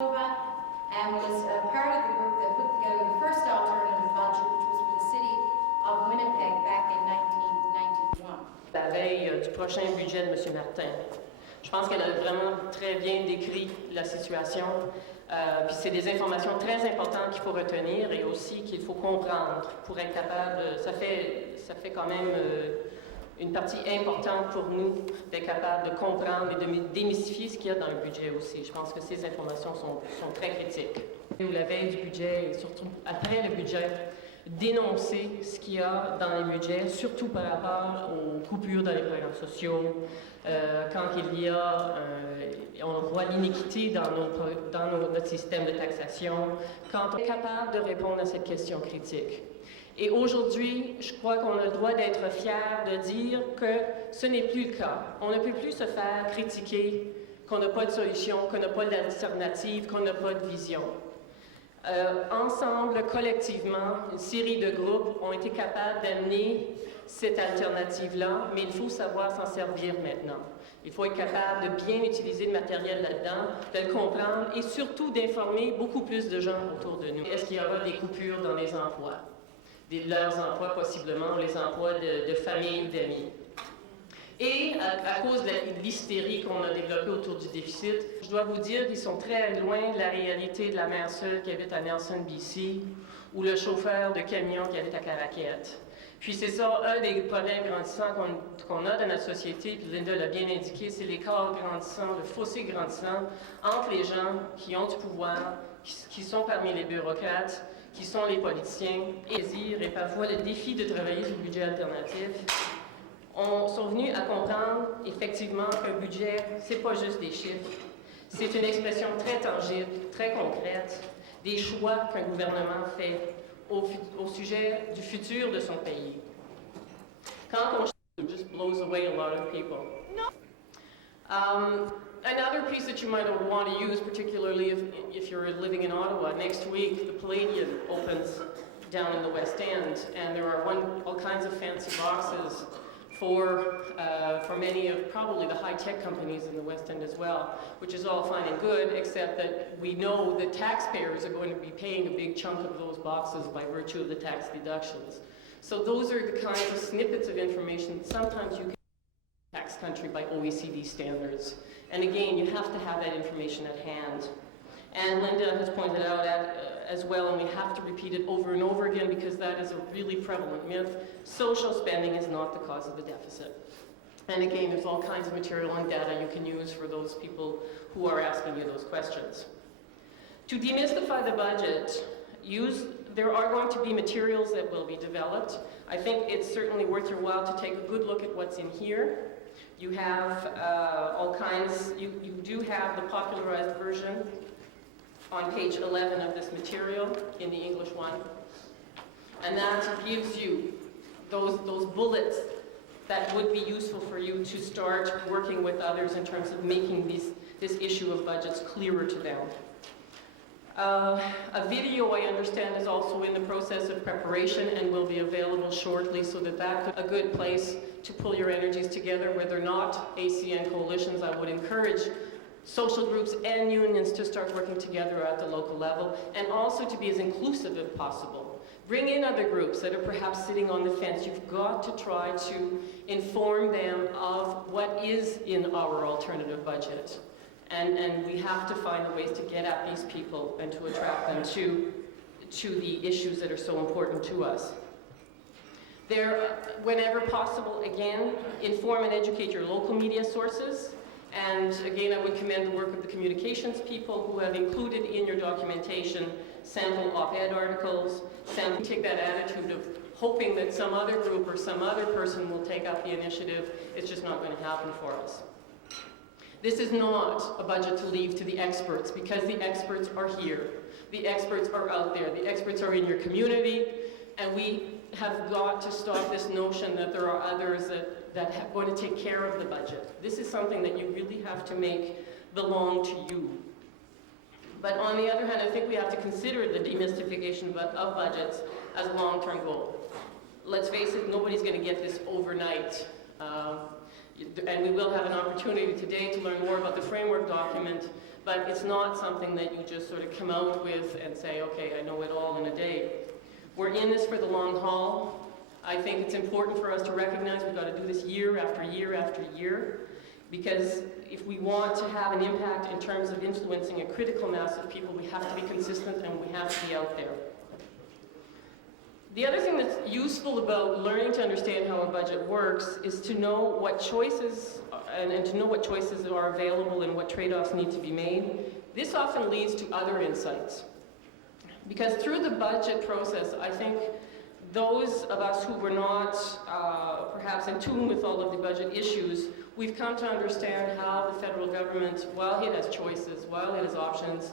and was part of the group that put together the first alternative budget, which was for the city of Winnipeg back in 1991. La veille du prochain budget de M. Martin. Je pense qu'elle a vraiment très bien décrit la situation. Puis c'est des informations très importantes qu'il faut retenir et aussi qu'il faut comprendre pour être capable. Ça fait quand même une partie importante pour nous d'être capable de comprendre et de démystifier ce qu'il y a dans le budget aussi. Je pense que ces informations sont très critiques. La veille du budget et surtout après le budget, dénoncer ce qu'il y a dans les budgets, surtout par rapport aux coupures dans les programmes sociaux, quand il y a, on voit l'iniquité dans notre système de taxation, quand on est capable de répondre à cette question critique. Et aujourd'hui, je crois qu'on a le droit d'être fiers de dire que ce n'est plus le cas. On ne peut plus se faire critiquer qu'on n'a pas de solution, qu'on n'a pas d'alternative, qu'on n'a pas de vision. Ensemble, collectivement, une série de groupes ont été capables d'amener cette alternative-là, mais il faut savoir s'en servir maintenant. Il faut être capable de bien utiliser le matériel là-dedans, de le comprendre et surtout d'informer beaucoup plus de gens autour de nous. Est-ce qu'il y aura des coupures dans les emplois? Leurs emplois possiblement, les emplois de famille ou d'amis. Et à cause de l'hystérie qu'on a développée autour du déficit, je dois vous dire qu'ils sont très loin de la réalité de la mère seule qui habite à Nelson, BC, ou le chauffeur de camion qui habite à Caraquette. Puis c'est ça, un des problèmes grandissants qu'on a dans notre société, puis Linda l'a bien indiqué, c'est l'écart grandissant, le fossé grandissant entre les gens qui ont du pouvoir, qui sont parmi les bureaucrates, qui sont les politiciens, et parfois le défi de travailler sur le budget alternatif. On sont venus à comprendre effectivement qu'un budget, c'est pas juste des chiffres, c'est une expression très tangible, très concrète, des choix qu'un gouvernement fait au sujet du futur de son pays. Quand on it just blows away a lot of people. Another piece that you might want to use, particularly if you're living in Ottawa, next week the Palladium opens down in the West End, and there are all kinds of fancy boxes for many of probably the high-tech companies in the West End as well, which is all fine and good, except that we know that taxpayers are going to be paying a big chunk of those boxes by virtue of the tax deductions. So those are the kinds of snippets of information that sometimes you can tax country by OECD standards. And again, you have to have that information at hand. And Linda has pointed out as well, and we have to repeat it over and over again because that is a really prevalent myth. Social spending is not the cause of the deficit. And again, there's all kinds of material and data you can use for those people who are asking you those questions. To demystify the budget, there are going to be materials that will be developed. I think it's certainly worth your while to take a good look at what's in here. You have all kinds, you do have the popularized version on page 11 of this material in the English one. And that gives you those bullets that would be useful for you to start working with others in terms of making this issue of budgets clearer to them. A video, I understand, is also in the process of preparation and will be available shortly, so that's a good place to pull your energies together. Where they're not ACN coalitions, I would encourage social groups and unions to start working together at the local level, and also to be as inclusive as possible. Bring in other groups that are perhaps sitting on the fence. You've got to try to inform them of what is in our alternative budget. And we have to find ways to get at these people and to attract them to the issues that are so important to us. Whenever possible, again, inform and educate your local media sources. And again, I would commend the work of the communications people who have included in your documentation sample op-ed articles. Take that attitude of hoping that some other group or some other person will take up the initiative. It's just not going to happen for us. This is not a budget to leave to the experts, because the experts are here. The experts are out there. The experts are in your community, and we have got to stop this notion that there are others that are going to take care of the budget. This is something that you really have to make belong to you. But on the other hand, I think we have to consider the demystification of budgets as a long-term goal. Let's face it, nobody's going to get this overnight. And we will have an opportunity today to learn more about the framework document, but it's not something that you just sort of come out with and say, okay, I know it all in a day. We're in this for the long haul. I think it's important for us to recognize we've got to do this year after year after year, because if we want to have an impact in terms of influencing a critical mass of people, we have to be consistent and we have to be out there. The other thing that's useful about learning to understand how a budget works is to know what choices, and to know what choices are available and what trade-offs need to be made. This often leads to other insights. Because through the budget process, I think those of us who were not perhaps in tune with all of the budget issues, we've come to understand how the federal government, while it has choices, while it has options,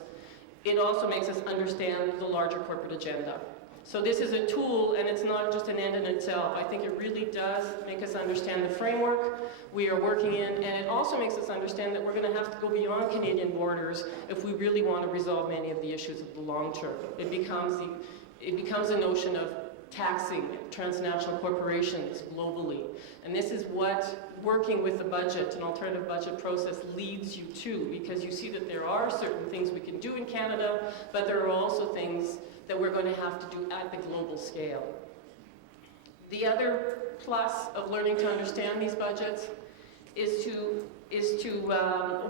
it also makes us understand the larger corporate agenda. So this is a tool, and it's not just an end in itself. I think it really does make us understand the framework we are working in, and it also makes us understand that we're going to have to go beyond Canadian borders if we really want to resolve many of the issues of the long term. It becomes a notion of taxing transnational corporations globally. And this is what working with the budget, an alternative budget process, leads you to, because you see that there are certain things we can do in Canada, but there are also things that we're going to have to do at the global scale. The other plus of learning to understand these budgets is to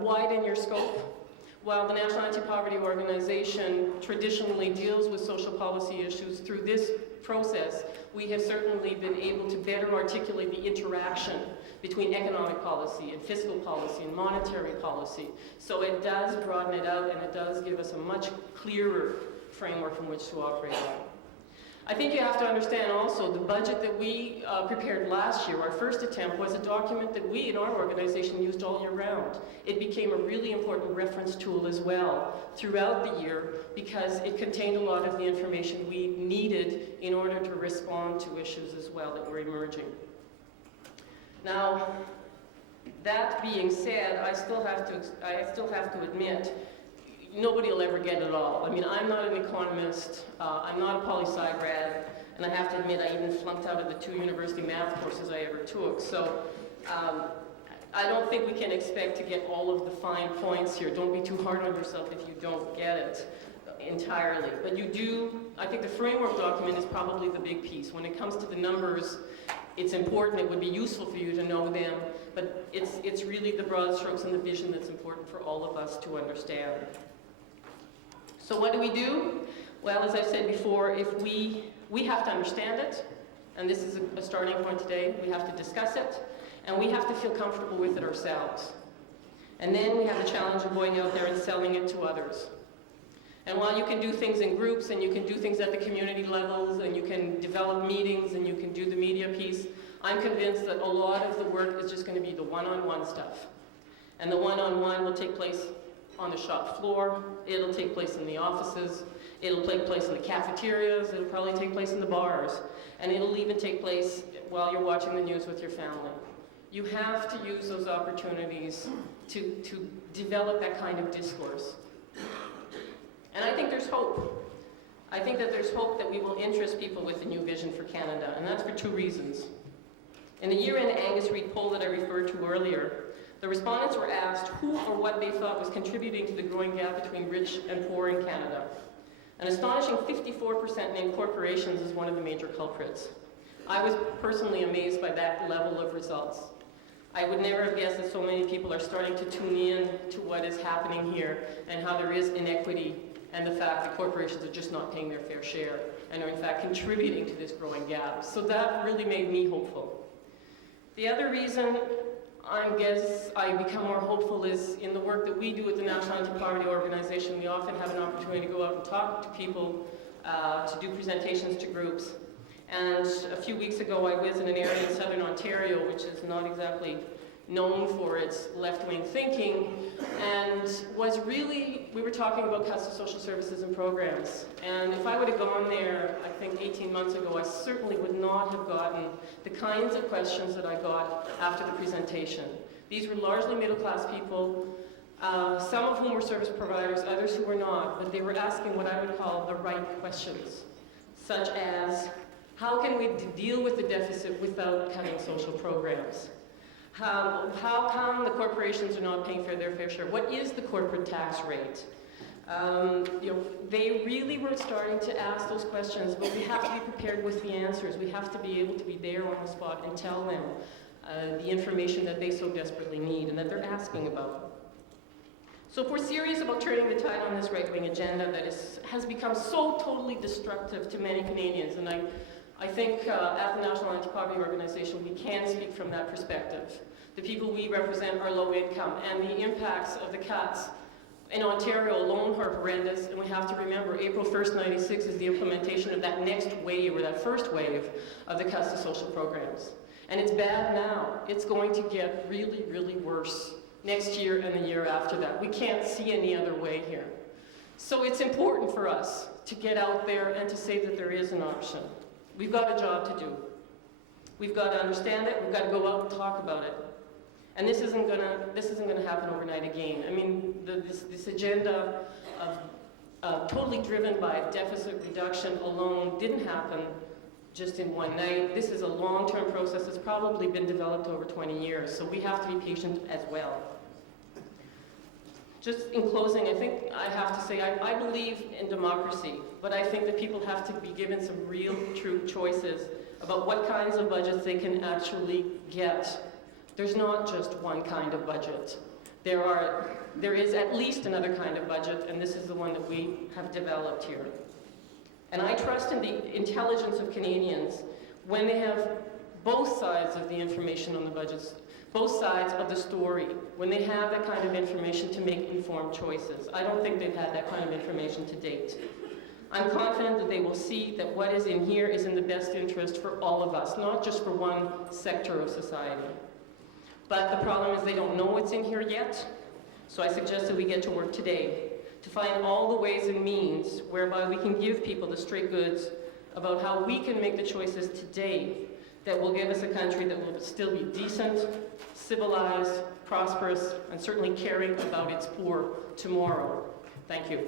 widen your scope. While the National Anti-Poverty Organization traditionally deals with social policy issues, through this process, we have certainly been able to better articulate the interaction between economic policy and fiscal policy and monetary policy. So it does broaden it out, and it does give us a much clearer framework from which to operate on. I think you have to understand also the budget that we prepared last year, our first attempt, was a document that we in our organization used all year round. It became a really important reference tool as well throughout the year because it contained a lot of the information we needed in order to respond to issues as well that were emerging. Now, that being said, I still have to admit, nobody will ever get it all. I mean, I'm not an economist, I'm not a poli-sci grad, and I have to admit I even flunked out of the 2 university math courses I ever took. So I don't think we can expect to get all of the fine points here. Don't be too hard on yourself if you don't get it entirely. But you do, I think the framework document is probably the big piece. When it comes to the numbers, it's important, it would be useful for you to know them, but it's really the broad strokes and the vision that's important for all of us to understand. So what do? Well, as I said before, if we have to understand it, and this is a starting point today, we have to discuss it, and we have to feel comfortable with it ourselves. And then we have the challenge of going out there and selling it to others. And while you can do things in groups, and you can do things at the community levels, and you can develop meetings, and you can do the media piece, I'm convinced that a lot of the work is just going to be the one-on-one stuff. And the one-on-one will take place on the shop floor, it'll take place in the offices, it'll take place in the cafeterias, it'll probably take place in the bars, and it'll even take place while you're watching the news with your family. You have to use those opportunities to develop that kind of discourse. And I think there's hope. I think that there's hope that we will interest people with a new vision for Canada, and that's for 2 reasons. In the year-end Angus Reid poll that I referred to earlier, the respondents were asked who or what they thought was contributing to the growing gap between rich and poor in Canada. An astonishing 54% named corporations as one of the major culprits. I was personally amazed by that level of results. I would never have guessed that so many people are starting to tune in to what is happening here and how there is inequity and the fact that corporations are just not paying their fair share and are in fact contributing to this growing gap. So that really made me hopeful. The other reason I guess I become more hopeful is in the work that we do at the National Anti-Poverty Organization. We often have an opportunity to go out and talk to people, to do presentations to groups. And a few weeks ago I was in an area in southern Ontario which is not exactly known for its left-wing thinking, and was really, we were talking about cuts to social services and programs. And if I would have gone there, I think 18 months ago, I certainly would not have gotten the kinds of questions that I got after the presentation. These were largely middle-class people, some of whom were service providers, others who were not, but they were asking what I would call the right questions, such as, how can we deal with the deficit without cutting social programs? How come the corporations are not paying for their fair share? What is the corporate tax rate? They really were starting to ask those questions, but we have to be prepared with the answers. We have to be able to be there on the spot and tell them the information that they so desperately need and that they're asking about. So if we're serious about turning the tide on this right-wing agenda that has become so totally destructive to many Canadians, and I think at the National Anti-Poverty Organization we can speak from that perspective. The people we represent are low income, and the impacts of the cuts in Ontario alone are horrendous, and we have to remember April 1st, 96 is the implementation of that next wave, or that first wave, of the cuts to social programs. And it's bad now. It's going to get really, really worse next year and the year after that. We can't see any other way here. So it's important for us to get out there and to say that there is an option. We've got a job to do. We've got to understand it. We've got to go out and talk about it. And this isn't gonna happen overnight again. I mean, this agenda of totally driven by deficit reduction alone didn't happen just in one night. This is a long-term process that's probably been developed over 20 years, so we have to be patient as well. Just in closing, I think I have to say I believe in democracy, but I think that people have to be given some real, true choices about what kinds of budgets they can actually get. There's not just one kind of budget. There is at least another kind of budget, and this is the one that we have developed here. And I trust in the intelligence of Canadians when they have both sides of the information on the budgets, both sides of the story, when they have that kind of information to make informed choices. I don't think they've had that kind of information to date. I'm confident that they will see that what is in here is in the best interest for all of us, not just for one sector of society. But the problem is they don't know what's in here yet, so I suggest that we get to work today to find all the ways and means whereby we can give people the straight goods about how we can make the choices today that will give us a country that will still be decent, civilized, prosperous, and certainly caring about its poor tomorrow. Thank you.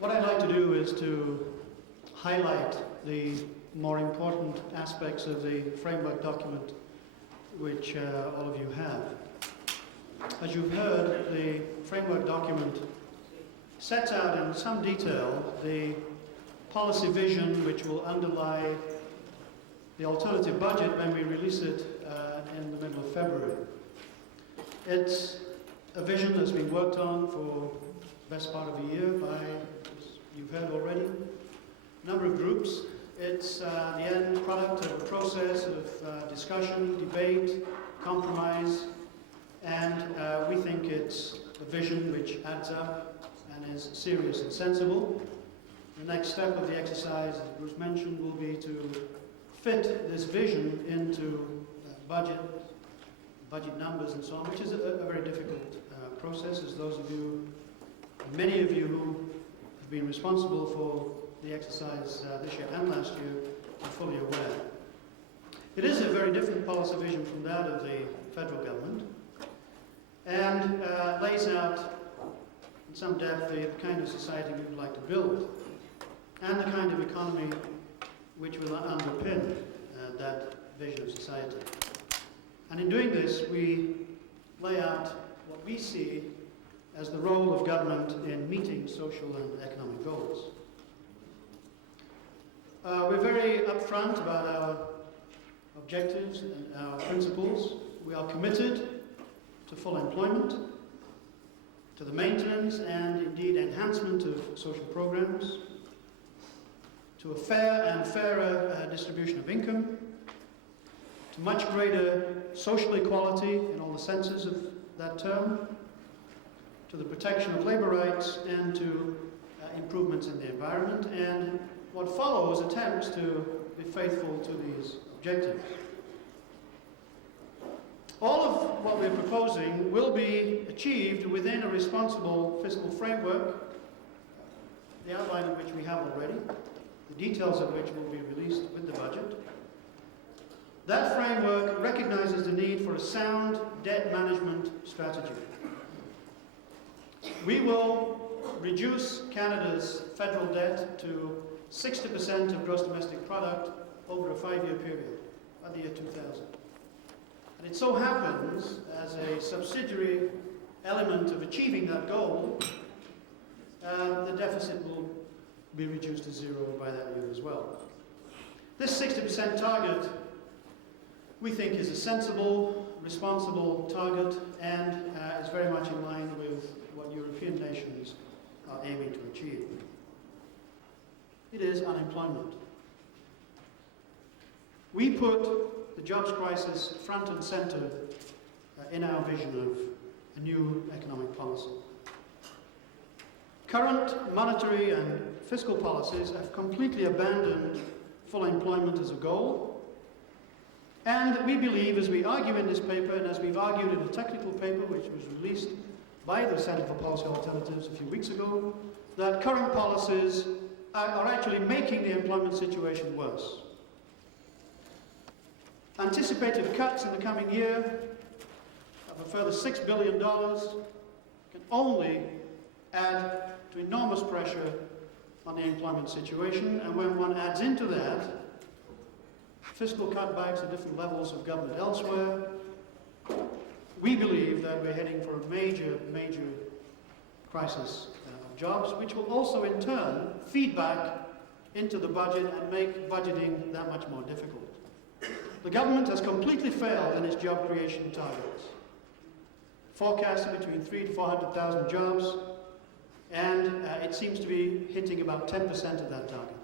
What I'd like to do is to highlight the more important aspects of the framework document which all of you have. As you've heard, the framework document sets out in some detail the policy vision which will underlie the alternative budget when we release it in the middle of February. It's a vision that's been worked on for the best part of a year by, as you've heard already, a number of groups. It's the end product of a process of discussion, debate, compromise, and we think it's a vision which adds up and is serious and sensible. The next step of the exercise, as Bruce mentioned, will be to fit this vision into budget numbers and so on, which is a very difficult process, as those of you, many of you who have been responsible for the exercise this year and last year are fully aware. It is a very different policy vision from that of the federal government, and lays out in some depth the kind of society we would like to build and the kind of economy which will underpin that vision of society. And in doing this, we lay out what we see as the role of government in meeting social and economic goals. We're very upfront about our objectives and our principles. We are committed to full employment, to the maintenance and indeed enhancement of social programs, to a fair and fairer distribution of income, to much greater social equality in all the senses of that term, to the protection of labour rights, and to improvements in the environment, and what follows attempts to be faithful to these objectives. All of what we're proposing will be achieved within a responsible fiscal framework the outline of which we have already, the details of which will be released with the budget. That framework recognizes the need for a sound debt management strategy. We will reduce Canada's federal debt to 60% of gross domestic product over a 5-year period, by the year 2000. And it so happens, as a subsidiary element of achieving that goal, the deficit will be reduced to zero by that year as well. This 60% target, we think, is a sensible, responsible target and is very much in line with what European nations are aiming to achieve. It is unemployment. We put the jobs crisis front and center in our vision of a new economic policy. Current monetary and fiscal policies have completely abandoned full employment as a goal. And we believe, as we argue in this paper, and as we've argued in a technical paper which was released by the Centre for Policy Alternatives a few weeks ago, that current policies are actually making the employment situation worse. Anticipated cuts in the coming year of a further $6 billion can only add to enormous pressure on the employment situation, and when one adds into that fiscal cutbacks at different levels of government elsewhere, we believe that we're heading for a major crisis of jobs, which will also in turn feed back into the budget and make budgeting that much more difficult. The government has completely failed in its job creation targets. Forecasted between 300,000 to 400,000 jobs, and it seems to be hitting about 10% of that target.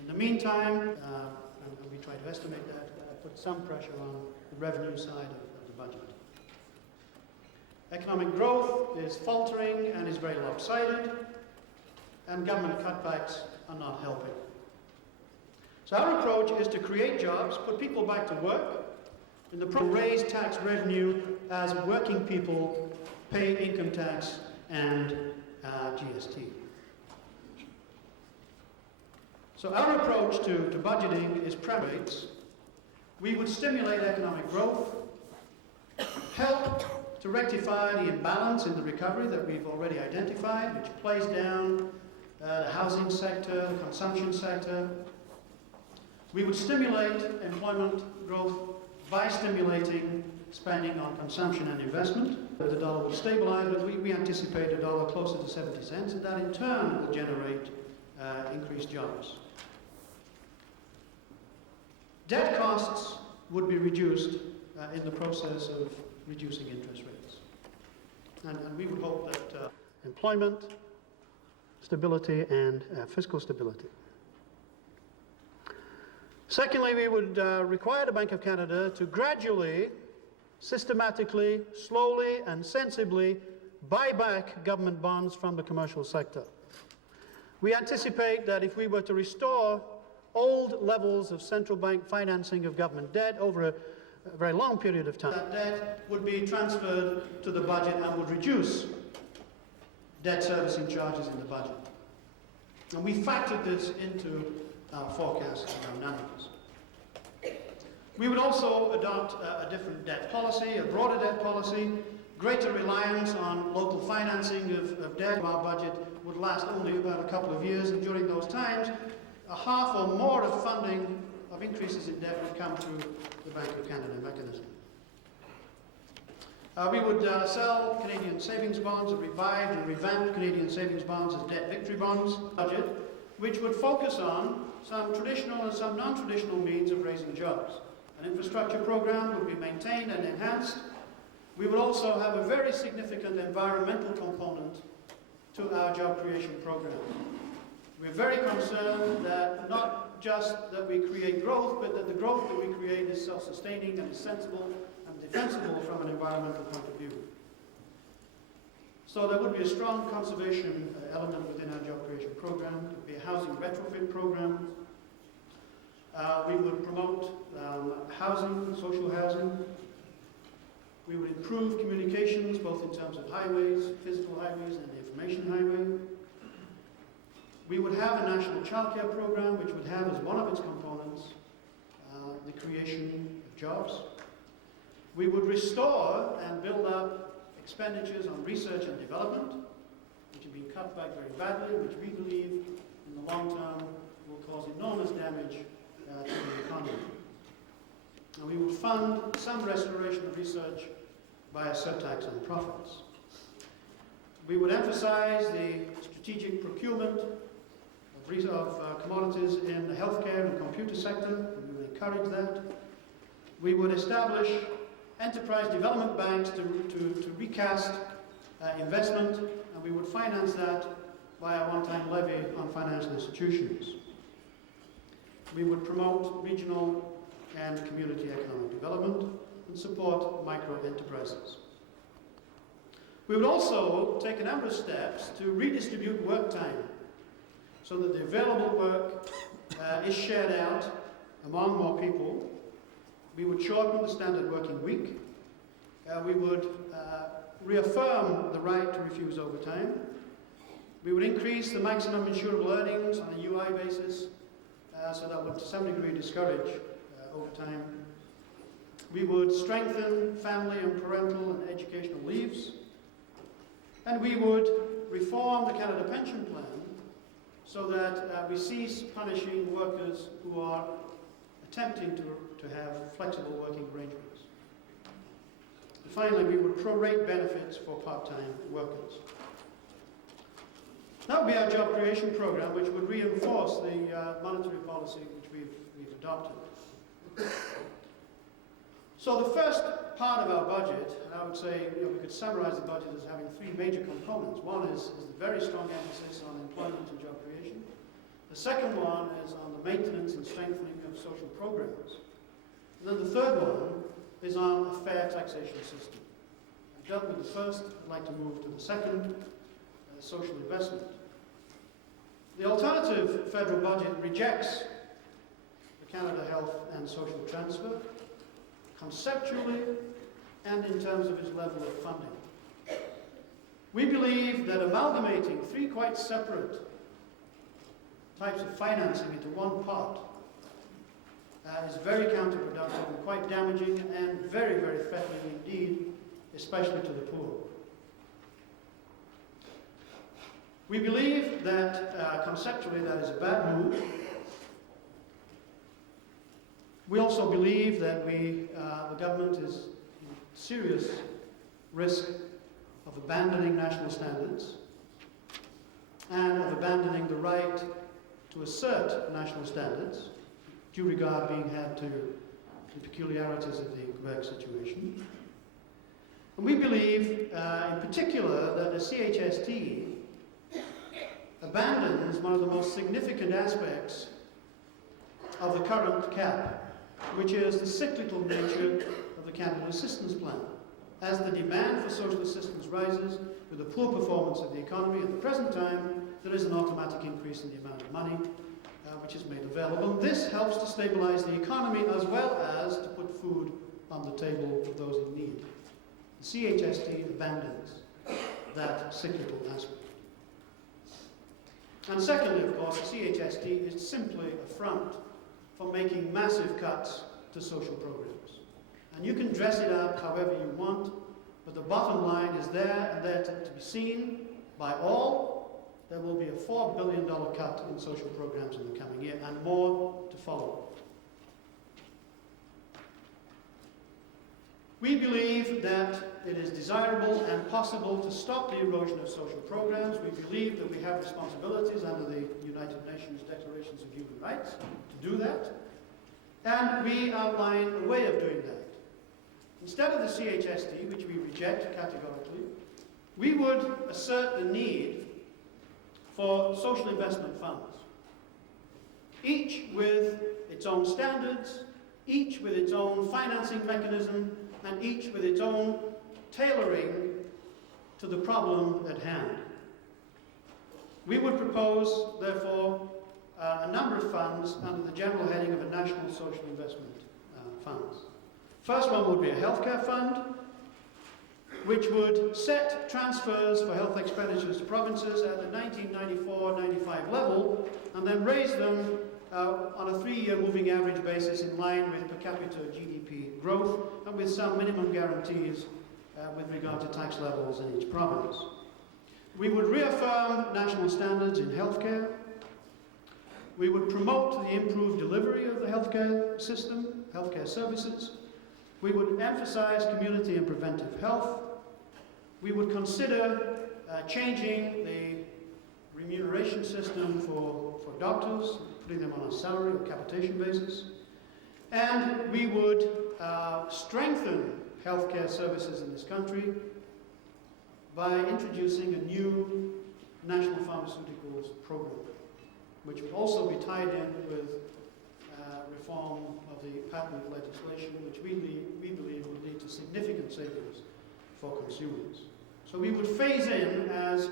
In the meantime, and we try to estimate that, put some pressure on the revenue side of the budget. Economic growth is faltering and is very lopsided, and government cutbacks are not helping. So our approach is to create jobs, put people back to work, and raise tax revenue as working people pay income tax and GST. So our approach to budgeting is premise. We would stimulate economic growth, help to rectify the imbalance in the recovery that we've already identified, which plays down the housing sector, the consumption sector. We would stimulate employment growth by stimulating spending on consumption and investment. The dollar will stabilize, but we anticipate a dollar closer to 70 cents, and that in turn will generate increased jobs. Debt costs would be reduced in the process of reducing interest rates. And we would hope that employment stability and fiscal stability. Secondly, we would require the Bank of Canada to gradually, systematically, slowly and sensibly buy back government bonds from the commercial sector. We anticipate that if we were to restore old levels of central bank financing of government debt over a very long period of time, that debt would be transferred to the budget and would reduce debt servicing charges in the budget. And we factored this into our forecasts and our numbers. We would also adopt a different debt policy, a broader debt policy. Greater reliance on local financing of debt. Our budget would last only about a couple of years, and during those times, a half or more of funding of increases in debt would come through the Bank of Canada mechanism. We would sell Canadian savings bonds, revived and revamped Canadian savings bonds as debt victory bonds budget, which would focus on some traditional and some non-traditional means of raising jobs. An infrastructure program would be maintained and enhanced. We would also have a very significant environmental component to our job creation program. We're very concerned that not just that we create growth, but that the growth that we create is self-sustaining and is sensible and defensible from an environmental point of view. So there would be a strong conservation element within our job creation program. There would be a housing retrofit program. We would promote housing, social housing. We would improve communications, both in terms of highways, physical highways, and the information highway. We would have a national childcare program which would have as one of its components the creation of jobs. We would restore and build up expenditures on research and development, which have been cut back very badly, which we believe in the long term will cause enormous damage to the economy. And we would fund some restoration of research by a surtax on profits. We would emphasize the strategic procurement of commodities in the healthcare and computer sector. We would encourage that. We would establish enterprise development banks to recast investment, and we would finance that by a one-time levy on financial institutions. We would promote regional and community economic development and support micro-enterprises. We would also take a number of steps to redistribute work time so that the available work is shared out among more people. We would shorten the standard working week. We would reaffirm the right to refuse overtime. We would increase the maximum insurable earnings on a UI basis, so that would to some degree discourage overtime. We would strengthen family and parental and educational leaves. And we would reform the Canada Pension Plan so that we cease punishing workers who are attempting to have flexible working arrangements. And finally, we would prorate benefits for part-time workers. That would be our job creation program, which would reinforce the monetary policy which we've adopted. So the first part of our budget, and I would say we could summarize the budget as having three major components. One is the very strong emphasis on employment and job creation. The second one is on the maintenance and strengthening of social programs. And then the third one is on a fair taxation system. I've dealt with the first, I'd like to move to the second, social investment. The alternative federal budget rejects the Canada Health and Social Transfer, conceptually and in terms of its level of funding. We believe that amalgamating three quite separate types of financing into one pot is very counterproductive and quite damaging and very, very threatening indeed, especially to the poor. We believe that conceptually that is a bad move. We also believe that the government is in serious risk of abandoning national standards and of abandoning the right to assert national standards, due regard being had to the peculiarities of the Quebec situation. And we believe, in particular, that the CHST abandons one of the most significant aspects of the current cap, which is the cyclical nature of the Canada Assistance Plan. As the demand for social assistance rises with the poor performance of the economy at the present time, there is an automatic increase in the amount of money which is made available. This helps to stabilize the economy as well as to put food on the table of those in need. The CHST abandons that cyclical aspect. And secondly, of course, the CHST is simply a front for making massive cuts to social programs. And you can dress it up however you want, but the bottom line is there and there to be seen by all. There will be a $4 billion cut in social programs in the coming year, and more to follow. We believe that it is desirable and possible to stop the erosion of social programs. We believe that we have responsibilities under the United Nations Declarations of Human Rights to do that. And we outline a way of doing that. Instead of the CHST, which we reject categorically, we would assert the need for social investment funds, each with its own standards, each with its own financing mechanism, and each with its own tailoring to the problem at hand. We would propose, therefore, a number of funds under the general heading of a National Social Investment Funds. First one would be a healthcare fund. which would set transfers for health expenditures to provinces at the 1994-95 level and then raise them on a 3-year moving average basis in line with per capita GDP growth and with some minimum guarantees with regard to tax levels in each province. We would reaffirm national standards in healthcare. We would promote the improved delivery of the healthcare system, healthcare services. We would emphasize community and preventive health. We would consider changing the remuneration system for doctors, putting them on a salary or capitation basis. And we would strengthen healthcare services in this country by introducing a new national pharmaceuticals program, which would also be tied in with reform of the patent legislation, which we believe would lead to significant savings for consumers. So we would phase in as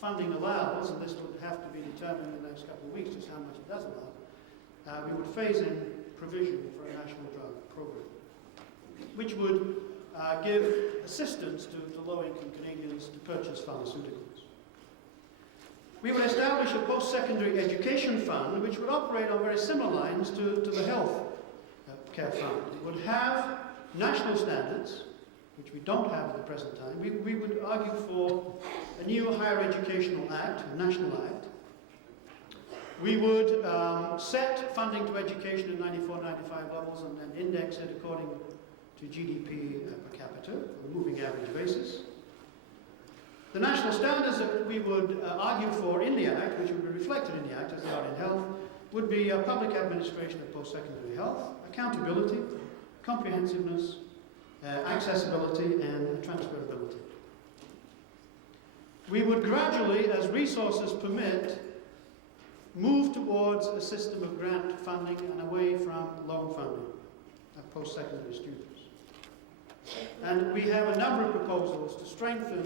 funding allows, and this would have to be determined in the next couple of weeks just how much it does allow, we would phase in provision for a national drug program, which would give assistance to low-income Canadians to purchase pharmaceuticals. We would establish a post-secondary education fund which would operate on very similar lines to the health care fund. It would have national standards, which we don't have at the present time. We would argue for a new higher educational act, a national act. We would set funding to education at 94-95 levels and index it according to GDP per capita on a moving average basis. The national standards that we would argue for in the Act, which would be reflected in the Act as they are in health, would be public administration of post-secondary health, accountability, comprehensiveness, accessibility, and transferability. We would gradually, as resources permit, move towards a system of grant funding and away from loan funding of post-secondary students. And we have a number of proposals to strengthen,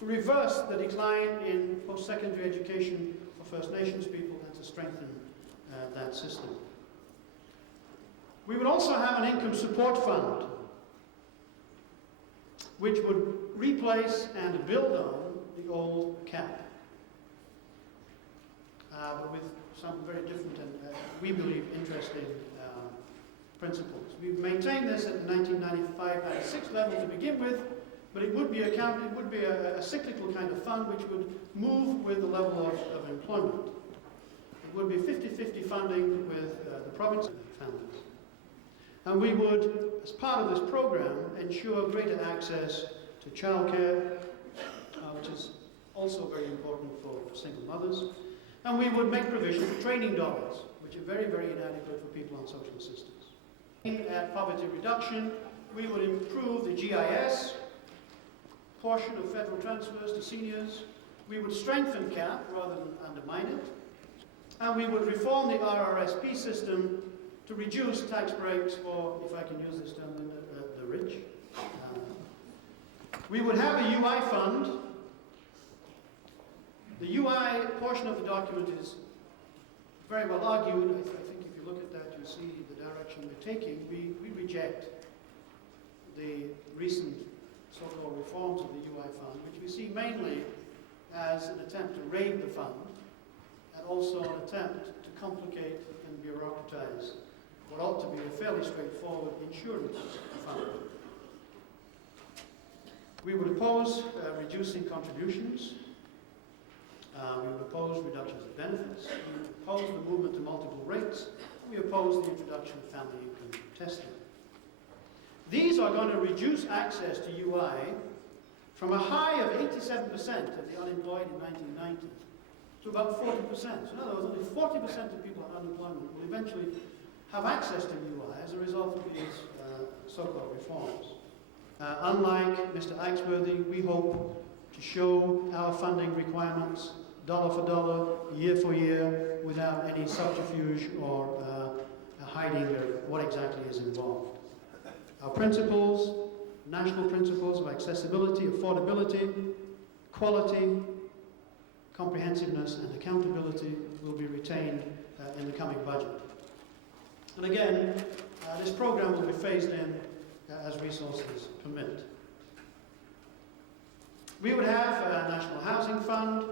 to reverse the decline in post-secondary education for First Nations people and to strengthen that system. We would also have an income support fund which would replace and build on the old cap, but with some very different and, we believe, interesting principles. We've maintained this at the 1995-96 level to begin with, but it would be a cyclical kind of fund which would move with the level of employment. It would be 50-50 funding with the province founders. And we would, as part of this program, ensure greater access to childcare, which is also very important for single mothers. And we would make provision for training dollars, which are very, very inadequate for people on social assistance. At poverty reduction, we would improve the GIS portion of federal transfers to seniors. We would strengthen CAP rather than undermine it. And we would reform the RRSP system to reduce tax breaks for, if I can use this term, the rich. We would have a UI fund. The UI portion of the document is very well argued. I think if you look at that, you see the direction we're taking. We reject the recent so-called reforms of the UI fund, which we see mainly as an attempt to raid the fund and also an attempt to complicate and bureaucratize what ought to be a fairly straightforward insurance fund. We would oppose reducing contributions. We would oppose reductions of benefits. We would oppose the movement to multiple rates. We oppose the introduction of family income testing. These are going to reduce access to UI from a high of 87% of the unemployed in 1990 to about 40%. So in other words, only 40% of people on unemployment will eventually have access to UI as a result of these so-called reforms. Unlike Mr. Axworthy, we hope to show our funding requirements dollar for dollar, year for year, without any subterfuge or hiding of what exactly is involved. Our principles, national principles of accessibility, affordability, quality, comprehensiveness, and accountability will be retained in the coming budget. And again, this program will be phased in as resources permit. We would have a National Housing Fund.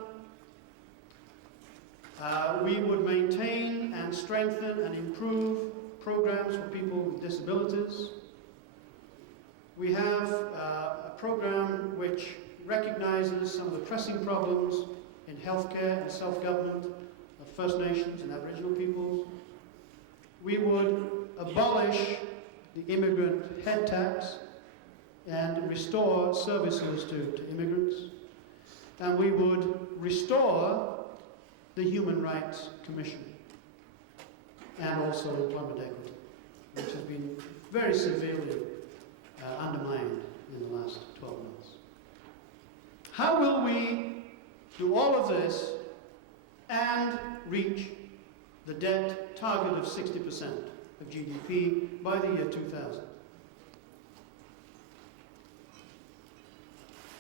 We would maintain and strengthen and improve programs for people with disabilities. We have a program which recognizes some of the pressing problems in healthcare and self-government of First Nations and Aboriginal peoples. We would abolish the immigrant head tax and restore services to immigrants. And we would restore the Human Rights Commission and also employment equity, which has been very severely undermined in the last 12 months. How will we do all of this and reach the debt target of 60% of GDP by the year 2000?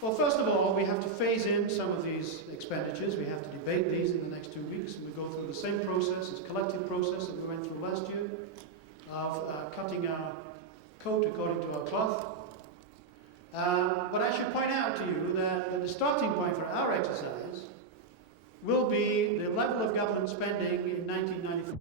Well, first of all, we have to phase in some of these expenditures. We have to debate these in the next 2 weeks, and we go through the same process, this collective process that we went through last year, of cutting our coat according to our cloth. But I should point out to you that the starting point for our exercise will be the level of government spending in 1994.